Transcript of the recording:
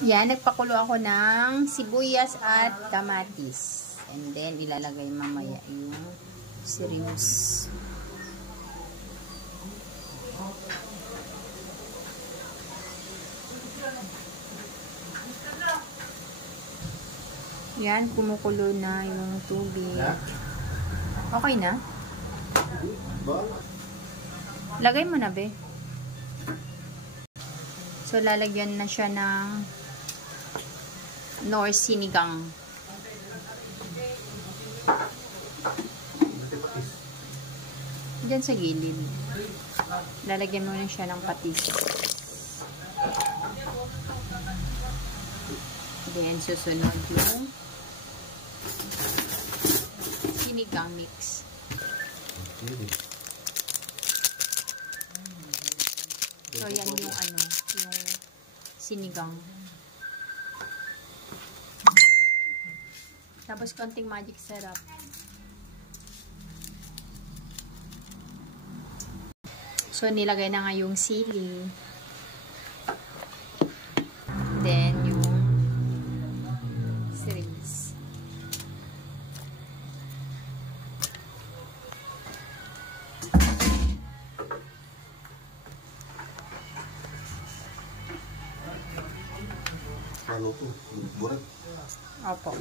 Yan, nagpakulo ako ng sibuyas at kamatis. And then, ilalagay mamaya yung shrimps. Yan, kumukulo na yung tubig. Okay na? Lagay mo na, be. So, lalagyan na siya ng Nor sinigang. Diyan sa gilid. Lalagyan mo na siya ng patis. Then, susunod yung sinigang mix. So, yan yung ano, yung sinigang. Tapos, konting magic syrup. So, nilagay na nga yung sili. Then, yung shrimps. Ano to? Burat? Opo.